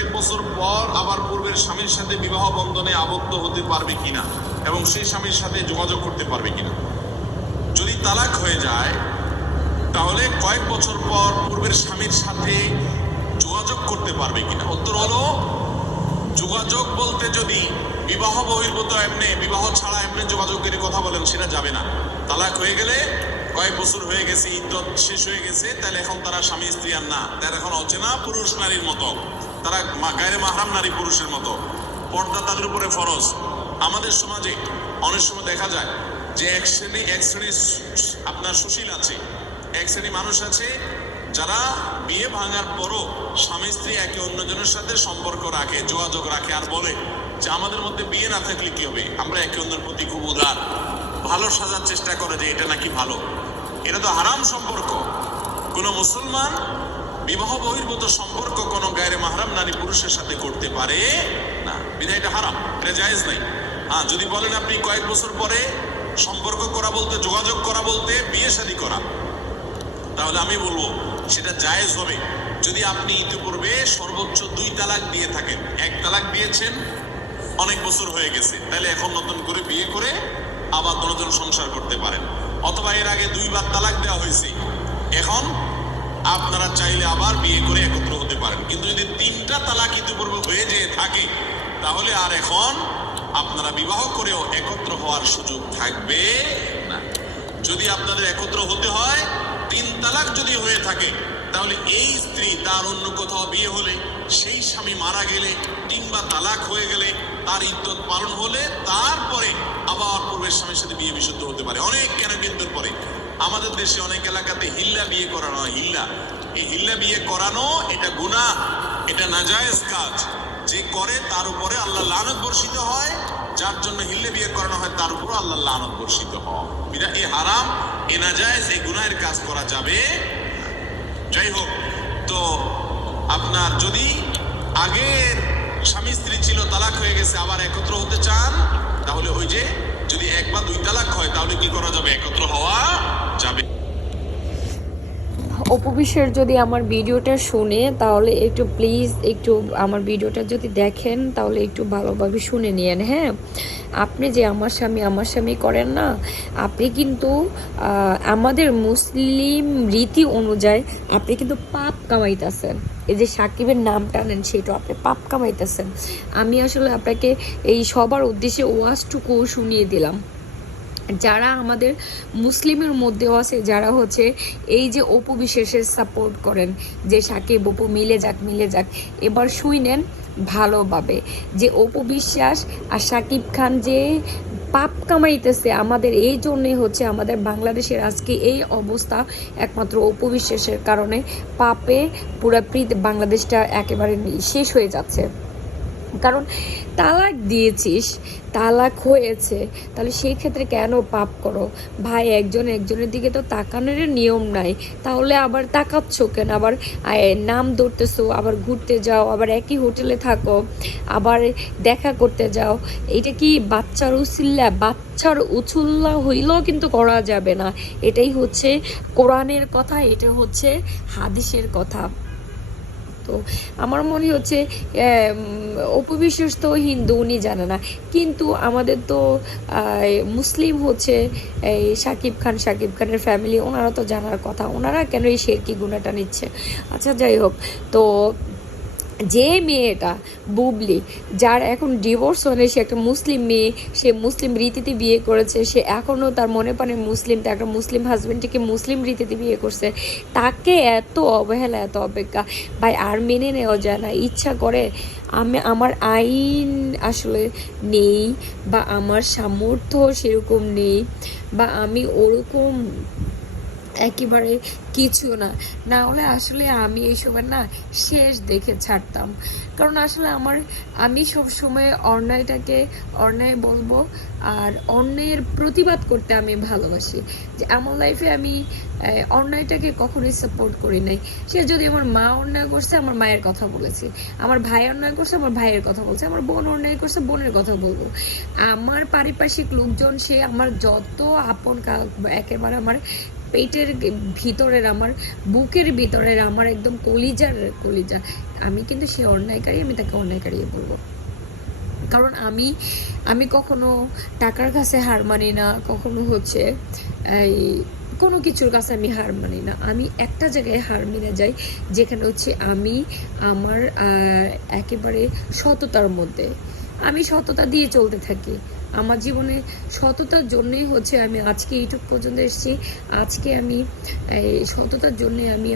কয়েক বছর পর আবার পূর্বের স্বামীর সাথে বিবাহ বন্ধনে আবদ্ধ হতে পারবে কিনা এবং সেই স্বামীর সাথে যোগাযোগ করতে পারবে কিনা। যদি তালাক হয়ে যায় তাহলে কয়েক বছর পর পূর্বের স্বামীর সাথে যোগাযোগ করতে পারবে কিনা। উত্তর হলো যোগাযোগ বলতে যদি বিবাহ বহির্ভূত এমনি বিবাহ ছাড়া এমনি যোগাযোগের কথা বলেন সেটা যাবে না। তালাক হয়ে গেলে কয়েক বছর হয়ে গেছে, ইদ্যত শেষ হয়ে গেছে, তাহলে এখন তারা স্বামী স্ত্রী আর না, তারা এখন অচেনা পুরুষ নারীর মতো, তারা গায়রে মাহরাম নারী পুরুষের মতো, পর্দা তাদের উপরে ফরজ। আমাদের সমাজে অনেক সময় দেখা যায় যে এক শ্রেণী আপনার সুশীল আছে, এক শ্রেণী মানুষ আছে যারা বিয়ে ভাঙার পরও স্বামী স্ত্রী একে অন্যজনের সাথে সম্পর্ক রাখে, যোগাযোগ রাখে, আর বলে যে আমাদের মধ্যে বিয়ে না থাকলে কি হবে, আমরা একে অন্যের প্রতি খুব উদার, ভালো সাজার চেষ্টা করে যে এটা নাকি ভালো। এটা তো হারাম সম্পর্ক। কোন মুসলমান বিবাহ বহির্ভূত সম্পর্ক কোন গায়রে মাহরাম নারী পুরুষের সাথে করতে পারে না, বিধায় এটা হারাম, এটা জায়েজ নাই। হ্যাঁ, যদি বলেন আপনি কয়েক বছর পরে সম্পর্ক করা বলতে, যোগাযোগ করা বলতে বিয়ে শাদী করা, তাহলে আমি বলবো সেটা জায়েজ হবে যদি আপনি ইতিপূর্বে সর্বোচ্চ 2 তালাক দিয়ে থাকেন। 1 তালাক দিয়েছেন, অনেক বছর হয়ে গেছে, তাহলে এখন নতুন করে বিয়ে করে আবার নতুন সংসার করতে পারেন। অথবা এর আগে 2 বার তালাক দেওয়া হয়েছে, এখন আপনারা চাইলে আবার বিয়ে করে একত্র হতে পারেন। কিন্তু যদি 3টা তালাক ইতিপূর্বে হয়ে যেয়ে থাকে তাহলে আর এখন আপনারা বিবাহ করেও একত্র হওয়ার সুযোগ থাকবে না। যদি আপনাদের একত্র হতে হয়, 3 তালাক যদি হয়ে থাকে, তাহলে এই স্ত্রী তার অন্য কোথাও বিয়ে হলে, সেই স্বামী মারা গেলে, 3 বার তালাক হয়ে গেলে, তার ইদ্যত পালন হলে তারপরে আবার পূর্বের স্বামীর সাথে বিয়ে বিশুদ্ধ হতে পারে। অনেক কেন কিন্তু পরে আমাদের দেশে অনেক এলাকাতে হিল্লা বিয়ে করানো হয়। এই হিল্লা বিয়ে করানো এটা গুনাহ, এটা নাজায়েজ কাজ। যে করে তার উপরে আল্লাহ লানত বর্ষিত হয়, যার জন্য হিল্লা বিয়ে করানো হয় তার উপর আল্লাহ লানত বর্ষিত হয়। এটা এই হারাম, এ নাজায়েজ, এই গুনাহের কাজ করা যাবে। যাই হোক, তো আপনার যদি আগের স্বামী স্ত্রী ছিল, তালাক হয়ে গেছে, আবার একত্র হতে চান, তাহলে ওই যে যদি 1 বা 2 তালাক হয় তাহলে কি করা যাবে, একত্র হওয়া যাবে। অপু বিশ্বাস যদি আমার ভিডিওটা শুনে তাহলে একটু প্লিজ একটু আমার ভিডিওটা যদি দেখেন তাহলে একটু ভালোভাবে শুনে নিয়েন। হ্যাঁ, আপনি যে আমার স্বামী করেন না, আপনি কিন্তু আমাদের মুসলিম রীতি অনুযায়ী আপনি কিন্তু পাপ কামাইতেছেন। এই যে সাকিবের নাম টানেন সেটা আপনি পাপ কামাইতেছেন। আমি আসলে আপনাকে এই সবার উদ্দেশ্যে ওয়াজটুকু শুনিয়ে দিলাম। যারা আমাদের মুসলিমের মধ্যেও আছে, যারা হচ্ছে এই যে অপু বিশ্বাসের সাপোর্ট করেন যে সাকিব অপু মিলে যাক, এবার শুনেন ভালোভাবে যে অপু বিশ্বাস আর সাকিব খান যে পাপ কামাইতেছে আমাদের, এই জন্যে হচ্ছে আমাদের বাংলাদেশের আজকে এই অবস্থা একমাত্র অপু বিশ্বাসের কারণে। পাপে পুরোপুরি বাংলাদেশটা একেবারে শেষ হয়ে যাচ্ছে। কারণ তালাক দিয়েছিস, তালাক হয়েছে, তাহলে সেই ক্ষেত্রে কেন পাপ করো ভাই? একজনের দিকে তো তাকানোর নিয়ম নাই, তাহলে আবার তাকাচ্ছ কেন? আবার নাম ধরতেছো, আবার ঘুরতে যাও, আবার একই হোটেলে থাকো, আবার দেখা করতে যাও। এটা কি বাচ্চার উছুল্লা হইলেও কিন্তু করা যাবে না। এটাই হচ্ছে কোরআনের কথা, এটা হচ্ছে হাদিসের কথা। তো আমার মনে হচ্ছে অপু বিশ্বাস তো হিন্দু, উনি জানে না, কিন্তু আমাদের তো মুসলিম হচ্ছে এই সাকিব খানের ফ্যামিলি, ওনারা তো জানার কথা, ওনারা কেন এই শেরকি গুণাটা নিচ্ছে? আচ্ছা যাই হোক, তো যে মেয়েটা বুবলি, যার এখন ডিভোর্স হলে, সে একটা মুসলিম মেয়ে, সে মুসলিম রীতিতে বিয়ে করেছে, সে এখনও তার মনে প্রাণে মুসলিম, তার একটা মুসলিম হাজব্যান্ডটিকে মুসলিম রীতিতে বিয়ে করছে, তাকে এত অবহেলা, এত অপেক্ষা ভাই আর মেনে নেওয়া যায় না। ইচ্ছা করে আমার আইন আসলে নেই, বা আমার সামর্থ্য সেরকম নেই, বা আমি ওরকম একেবারে কিছু না হলে আসলে আমি এইসবের না শেষ দেখে ছাড়তাম। কারণ আসলে আমি সবসময় অন্যায়টাকে অন্যায় বলবো, আর অন্যায়ের প্রতিবাদ করতে আমি ভালোবাসি। যে আমার লাইফে আমি অন্যায়টাকে কখনোই সাপোর্ট করি নাই। সে যদি আমার মা অন্যায় করছে, আমার মায়ের কথা বলেছি, আমার ভাই অন্যায় করছে, আমার ভাইয়ের কথা বলছে, আমার বোন অন্যায় করছে, বোনের কথা বলবো, আমার পারিপার্শ্বিক লোকজন, সে আমার যত আপন, একেবারে আমার পেটের ভিতরের, আমার বুকের ভিতরের, আমার একদম কলিজা, আমি কিন্তু সে অন্যায়কারী, আমি তাকে অন্যায়কারী বলবো। কারণ আমি কখনো টাকার কাছে হার মানি না, কখনো হচ্ছে এই কোনো কিছুর কাছে আমি হার মানি না। আমি একটা জায়গায় হার মেনে যাই, যেখানে হচ্ছে আমি আমার একেবারে সততার মধ্যে, আমি সততা দিয়ে চলতে থাকি। আমার জীবনে সততার জন্যই হচ্ছে আমি আজকে এইটুকু পর্যন্ত এসেছি। আজকে আমি এই সততার জন্যে আমি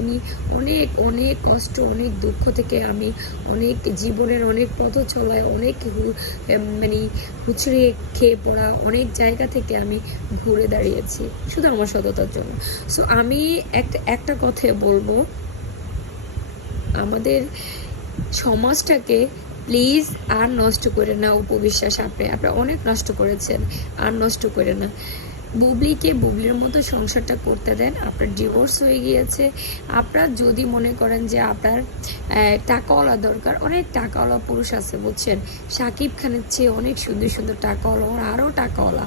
অনেক অনেক কষ্ট, অনেক দুঃখ থেকে, আমি অনেক জীবনের অনেক পথ চলায়, অনেক মানে হুচড়ে খেয়ে পড়া অনেক জায়গা থেকে আমি ঘুরে দাঁড়িয়েছি শুধু আমার সততার জন্য। সো আমি একটা কথা বলবো, আমাদের সমাজটাকে প্লিজ আর নষ্ট করে না। উপবিশ্বাস আপনারা অনেক নষ্ট করেছেন, আর নষ্ট করে না। বুবলির মতো সংসারটা করতে দেন। আপনার ডিভোর্স হয়ে গিয়েছে। আপনার যদি মনে করেন যে আপনার টাকাওয়ালা দরকার, অনেক টাকাওয়ালা পুরুষ আছে বুঝছেন, শাকিব খানের চেয়ে অনেক সুন্দর সুন্দর টাকাওয়ালা, আরও টাকাওয়ালা।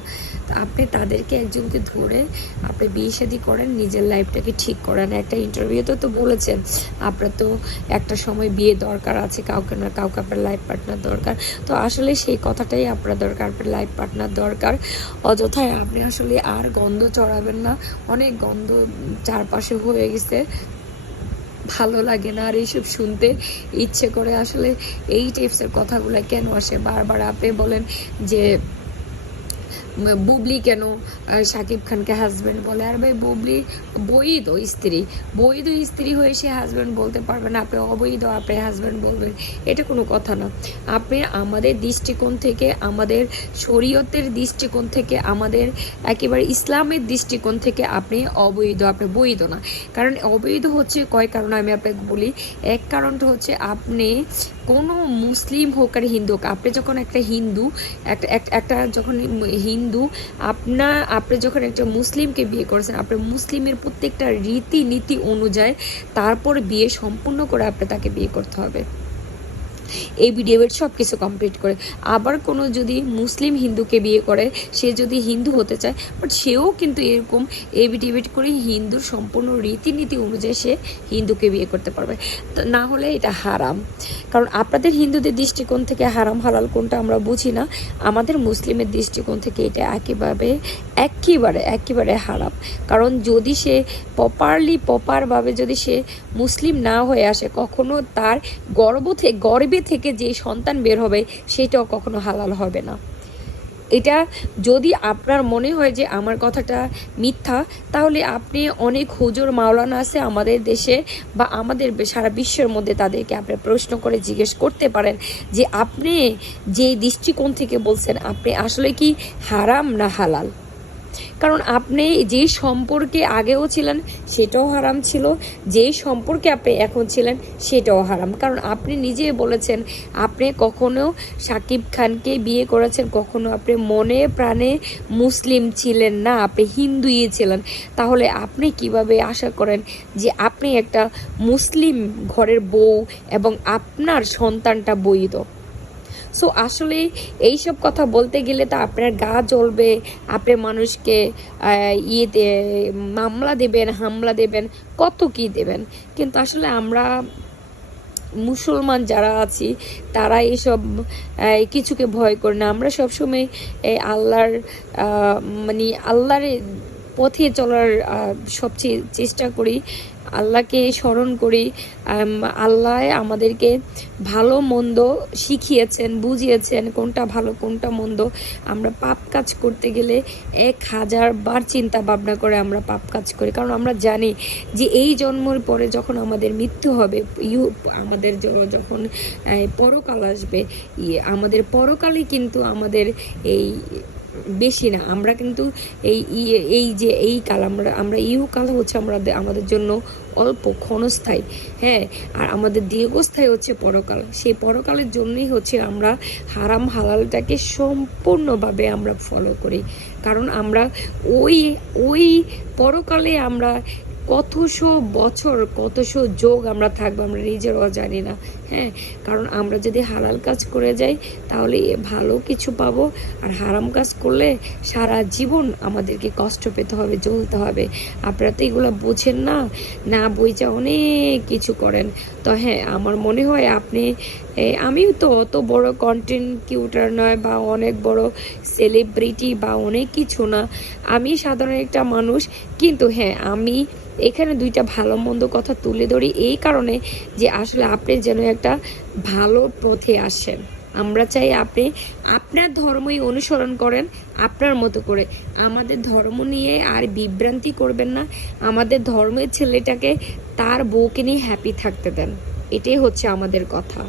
আপনি তাদেরকে একজনকে ধরে আপনি বিয়ে শাদী করেন, নিজের লাইফটাকে ঠিক করেন। একটা ইন্টারভিউতে তো বলেছেন আপনার তো একটা সময় বিয়ে দরকার আছে, কাউকে না কাউকে আপনার লাইফ পার্টনার দরকার। তো আসলে সেই কথাটাই আপনার দরকার, আপনার লাইফ পার্টনার দরকার। অযথায় আপনি আসলে আর গন্ধ চড়াবেন না, অনেক গন্ধ চারপাশে হয়ে গেছে, ভালো লাগে না আর এইসব শুনতে ইচ্ছে করে। আসলে এই টিপসের কথাগুলো কেন আসে বারবার? আপনি বলেন যে বুবলি কেন শাকিব খানকে হাজব্যান্ড বলে? আর ভাই বুবলি বৈধ স্ত্রী হয়ে সে হাজব্যান্ড বলতে পারবে না, আপনি অবৈধ আপনি হাজব্যান্ড বলবেন, এটা কোনো কথা না। আপনি আমাদের দৃষ্টিকোণ থেকে, আমাদের শরীয়তের দৃষ্টিকোণ থেকে, আমাদের একেবারে ইসলামের দৃষ্টিকোণ থেকে আপনি অবৈধ, আপনি বৈধ না। কারণ অবৈধ হচ্ছে কয় কারণ আমি আপনাকে বলি। এক কারণটা হচ্ছে আপনি কোনো মুসলিম হোক আর হিন্দু হোক, আপনি যখন একটা হিন্দু একটা যখন হিন্দু আপনি যখন একটা মুসলিমকে বিয়ে করেছেন, আপনার মুসলিমের প্রত্যেকটা রীতিনীতি অনুযায়ী তারপর বিয়ে সম্পূর্ণ করে আপনি তাকে বিয়ে করতে হবে, এই ভিডিওর সব কিছু কমপ্লিট করে। আবার কোনো যদি মুসলিম হিন্দুকে বিয়ে করে, সে যদি হিন্দু হতে চায়, বাট সেও কিন্তু এরকম এভিডেভিট করে হিন্দুর সম্পূর্ণ রীতিনীতি অনুযায়ী সে হিন্দুকে বিয়ে করতে পারবে, না হলে এটা হারাম। কারণ আপনাদের হিন্দুদের দৃষ্টিকোণ থেকে হারাম হালাল কোনটা আমরা বুঝি না, আমাদের মুসলিমের দৃষ্টিকোণ থেকে এটা একেবারে হারাম। কারণ যদি সে প্রপারভাবে যদি সে মুসলিম না হয়ে আসে, কখনো তার গর্ভে থেকে যে সন্তান বের হবে সেটাও কখনো হালাল হবে না। এটা যদি আপনার মনে হয় যে আমার কথাটা মিথ্যা, তাহলে আপনি অনেক হুজুর মাওলানা আছে আমাদের দেশে বা আমাদের সারা বিশ্বের মধ্যে, তাদেরকে আপনি প্রশ্ন করে জিজ্ঞেস করতে পারেন যে আপনি যে দৃষ্টিকোণ থেকে বলছেন আপনি আসলে কি হারাম না হালাল। কারণ আপনি যে সম্পর্কে আগেও ছিলেন সেটাও হারাম ছিল, যে সম্পর্কে আপনি এখন ছিলেন সেটাও হারাম। কারণ আপনি নিজেই বলেছেন আপনি কখনো শাকিব খানকে বিয়ে করেছেন, কখনো আপনি মনে প্রাণে মুসলিম ছিলেন না, আপনি হিন্দুই ছিলেন। তাহলে আপনি কিভাবে আশা করেন যে আপনি একটা মুসলিম ঘরের বউ এবং আপনার সন্তানটা বৈধ? সো আসলে এইসব কথা বলতে গেলে তো আপনার গা জ্বলবে, আপনি মানুষকে মামলা দেবেন, হামলা দেবেন, কত কি দেবেন। কিন্তু আসলে আমরা মুসলমান যারা আছি তারা এইসব কিছুকে ভয় করে না। আমরা সবসময় আল্লাহর আল্লাহর পথে চলার সবচেয়ে চেষ্টা করি, আল্লাহকে স্মরণ করি। আল্লাহ আমাদেরকে ভালো মন্দ শিখিয়েছেন, বুঝিয়েছেন কোনটা ভালো কোনটা মন্দ। আমরা পাপ কাজ করতে গেলে 1000 বার চিন্তা ভাবনা করে আমরা পাপ কাজ করি, কারণ আমরা জানি যে এই জন্মের পরে যখন আমাদের মৃত্যু হবে, আমাদের যখন পরকাল আসবে, আমাদের পরকালই কিন্তু আমাদের এই বেশি না। আমরা কিন্তু এই কাল আমরা ইহকাল হচ্ছে আমাদের জন্য অল্প ক্ষণস্থায়ী, হ্যাঁ, আর আমাদের দীর্ঘস্থায়ী হচ্ছে পরকাল। সেই পরকালের জন্যই হচ্ছে আমরা হারাম হালালটাকে সম্পূর্ণভাবে আমরা ফলো করি। কারণ আমরা ওই পরকালে আমরা কতশো বছর কতশো যোগ আমরা থাকবো আমরা নিজেরাও জানি না। হ্যাঁ, কারণ আমরা যদি হালাল কাজ করে যাই তাহলে ভালো কিছু পাবো, আর হারাম কাজ করলে সারা জীবন আমাদেরকে কষ্ট পেতে হবে, জ্বলতে হবে। আপনারা তো এগুলো বোঝেন না, না বুঝে অনেক কিছু করেন। তো হ্যাঁ, আমার মনে হয় আপনি আমিও তো অত বড় কন্টেন্ট ক্রিয়েটর নয় বা অনেক বড় সেলিব্রিটি বা অনেক কিছু না, আমি সাধারণ একটা মানুষ। কিন্তু হ্যাঁ, আমি এখানে দুইটা ভালো মন্দ কথা তুলে ধরি এই কারণে যে আসলে আপনি যেন একটা ভালো পথে আসেন। আমরা চাই আপনি আপনার ধর্মই অনুসরণ করেন আপনার মতো করে। আমাদের ধর্ম নিয়ে আর বিভ্রান্তি করবেন না। আমাদের ধর্মের ছেলেটাকে তার বউকে নিয়ে হ্যাপি থাকতে দেন, এটাই হচ্ছে আমাদের কথা।